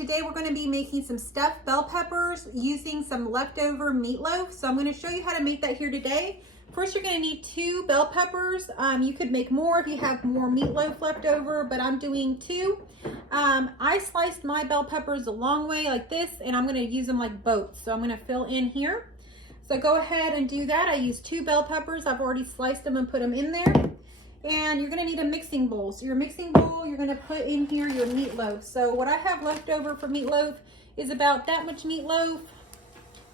today we're going to be making some stuffed bell peppers using some leftover meatloaf. So I'm going to show you how to make that here today. First, you're going to need 2 bell peppers. You could make more if you have more meatloaf left over, but I'm doing 2. I sliced my bell peppers a long way like this, and I'm going to use them like boats. So I'm going to fill in here. So go ahead and do that. I used 2 bell peppers. I've already sliced them and put them in there. And you're going to need a mixing bowl. So your mixing bowl, you're going to put in here your meatloaf. So what I have left over for meatloaf is about that much meatloaf.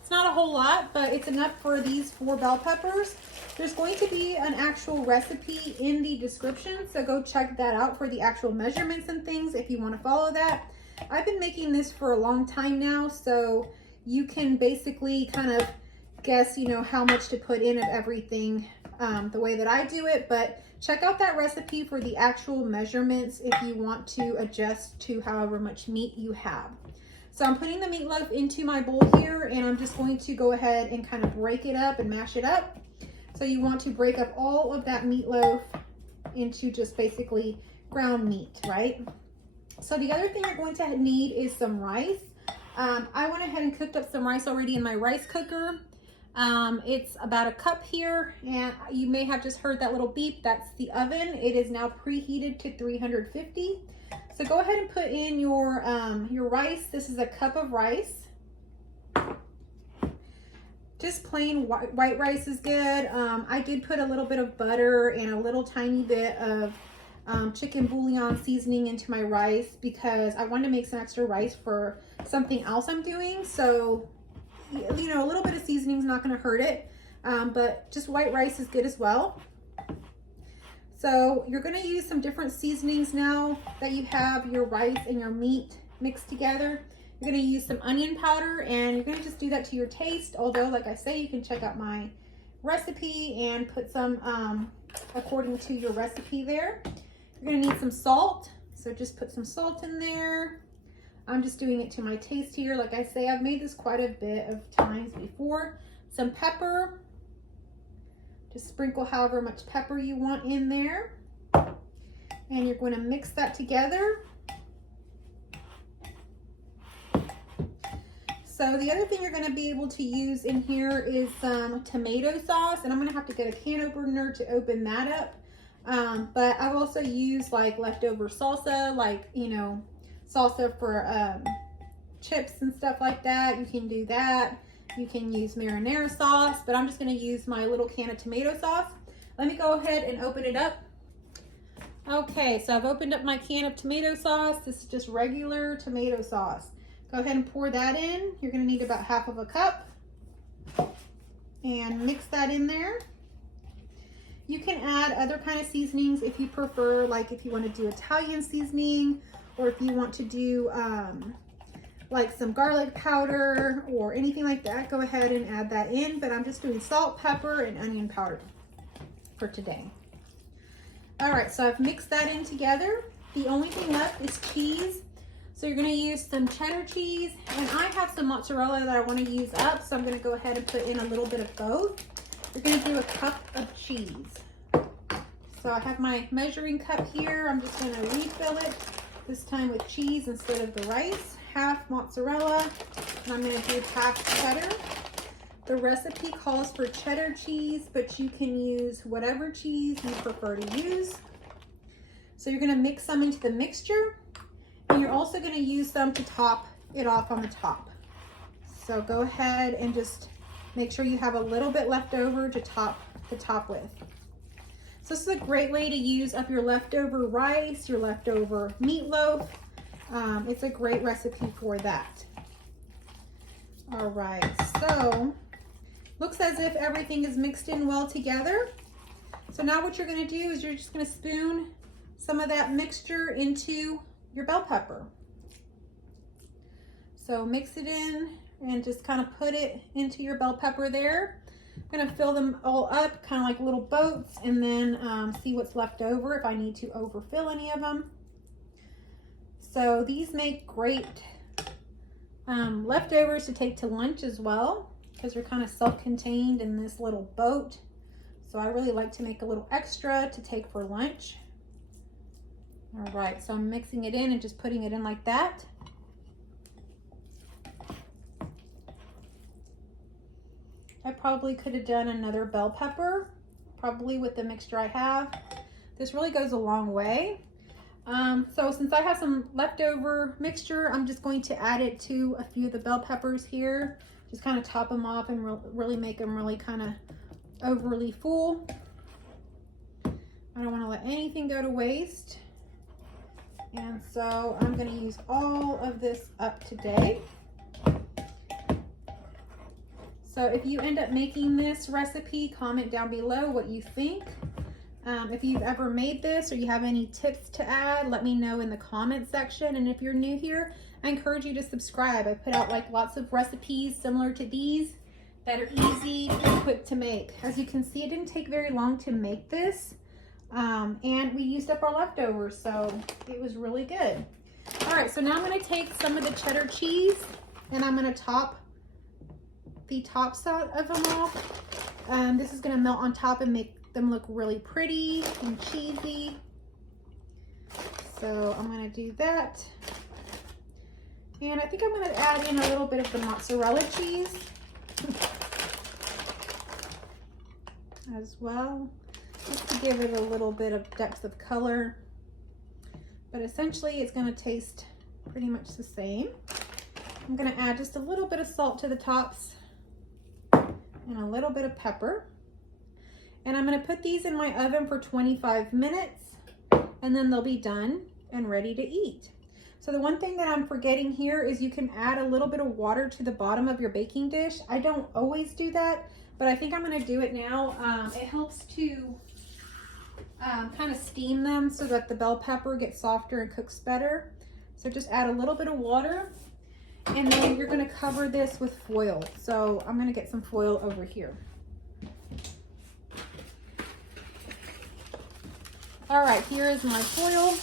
It's not a whole lot, but it's enough for these 4 bell peppers. There's going to be an actual recipe in the description, so go check that out for the actual measurements and things if you want to follow that. I've been making this for a long time now, so you can basically kind of guess, you know, how much to put in of everything the way that I do it, but check out that recipe for the actual measurements if you want to adjust to however much meat you have. So I'm putting the meatloaf into my bowl here, and I'm just going to go ahead and kind of break it up and mash it up. So you want to break up all of that meatloaf into just basically ground meat, right? So the other thing you're going to need is some rice. I went ahead and cooked up some rice already in my rice cooker. It's about a cup here, and you may have just heard that little beep. That's the oven. It is now preheated to 350. So go ahead and put in your rice. This is a cup of rice. Just plain white rice is good. I did put a little bit of butter and a little tiny bit of chicken bouillon seasoning into my rice because I wanted to make some extra rice for something else I'm doing. So, you know, a little bit of seasoning is not going to hurt it, but just white rice is good as well. So you're going to use some different seasonings now that you have your rice and your meat mixed together. You're going to use some onion powder, and you're going to just do that to your taste. Although, like I say, you can check out my recipe and put some according to your recipe there. You're going to need some salt. So just put some salt in there. I'm just doing it to my taste here. Like I say, I've made this quite a bit of times before. Some pepper. Just sprinkle however much pepper you want in there. And you're going to mix that together. So the other thing you're going to be able to use in here is some tomato sauce. And I'm going to have to get a can opener to open that up. But I've also used like leftover salsa, like, you know, salsa for chips and stuff like that. You can do that. You can use marinara sauce, but I'm just going to use my little can of tomato sauce. Let me go ahead and open it up. Okay, so I've opened up my can of tomato sauce. This is just regular tomato sauce. Go ahead and pour that in. You're going to need about half of a cup. And mix that in there. You can add other kind of seasonings if you prefer, like if you want to do Italian seasoning, or if you want to do like some garlic powder or anything like that, go ahead and add that in. But I'm just doing salt, pepper, and onion powder for today. All right, so I've mixed that in together. The only thing left is cheese. So you're going to use some cheddar cheese, and I have some mozzarella that I want to use up, so I'm going to go ahead and put in a little bit of both. You're going to do a cup of cheese. So I have my measuring cup here. I'm just going to refill it, this time with cheese instead of the rice. Half mozzarella, and I'm going to do half cheddar. The recipe calls for cheddar cheese, but you can use whatever cheese you prefer to use. So you're going to mix some into the mixture, and you're also going to use some to top it off on the top. So go ahead and just make sure you have a little bit left over to top the top with. So this is a great way to use up your leftover rice, your leftover meatloaf. It's a great recipe for that. All right, so looks as if everything is mixed in well together. So now what you're going to do is you're just going to spoon some of that mixture into your bell pepper. So mix it in and just kind of put it into your bell pepper there. I'm going to fill them all up kind of like little boats, and then see what's left over if I need to overfill any of them. So these make great leftovers to take to lunch as well, because they're kind of self-contained in this little boat. So I really like to make a little extra to take for lunch. All right, so I'm mixing it in and just putting it in like that. I probably could have done another bell pepper, probably with the mixture I have. This really goes a long way. So since I have some leftover mixture, I'm just going to add it to a few of the bell peppers here. Just kind of top them off and really make them really kind of overly full. I don't want to let anything go to waste. And so I'm going to use all of this up today. So if you end up making this recipe, comment down below what you think. If you've ever made this or you have any tips to add, let me know in the comment section. And if you're new here, I encourage you to subscribe. I put out like lots of recipes similar to these that are easy and quick to make. As you can see, it didn't take very long to make this. And we used up our leftovers, so it was really good. All right, so now I'm going to take some of the cheddar cheese and I'm going to top the tops out of them off. This is going to melt on top and make them look really pretty and cheesy. So I'm going to do that. And I think I'm going to add in a little bit of the mozzarella cheese as well, just to give it a little bit of depth of color. But essentially it's going to taste pretty much the same. I'm going to add just a little bit of salt to the tops and a little bit of pepper. And I'm going to put these in my oven for 25 minutes and then they'll be done and ready to eat. So the one thing that I'm forgetting here is you can add a little bit of water to the bottom of your baking dish. I don't always do that, but I think I'm going to do it now. It helps to kind of steam them so that the bell pepper gets softer and cooks better. So just add a little bit of water and then you're going to cover this with foil. So I'm going to get some foil over here. All right, here is my foil.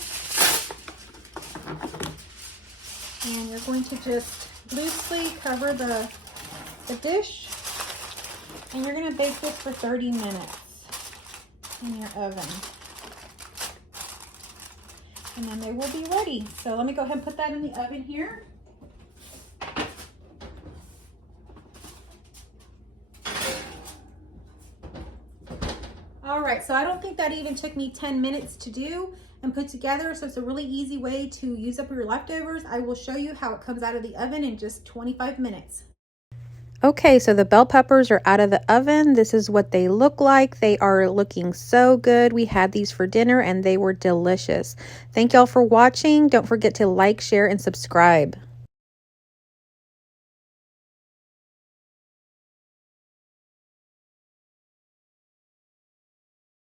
And you're going to just loosely cover the dish. And you're going to bake this for 30 minutes in your oven. And then they will be ready. So let me go ahead and put that in the oven here. All right, so I don't think that even took me 10 minutes to do and put together, so it's a really easy way to use up your leftovers. I will show you how it comes out of the oven in just 25 minutes. Okay, so the bell peppers are out of the oven. This is what they look like. They are looking so good. We had these for dinner and they were delicious. Thank y'all for watching. Don't forget to like, share, and subscribe.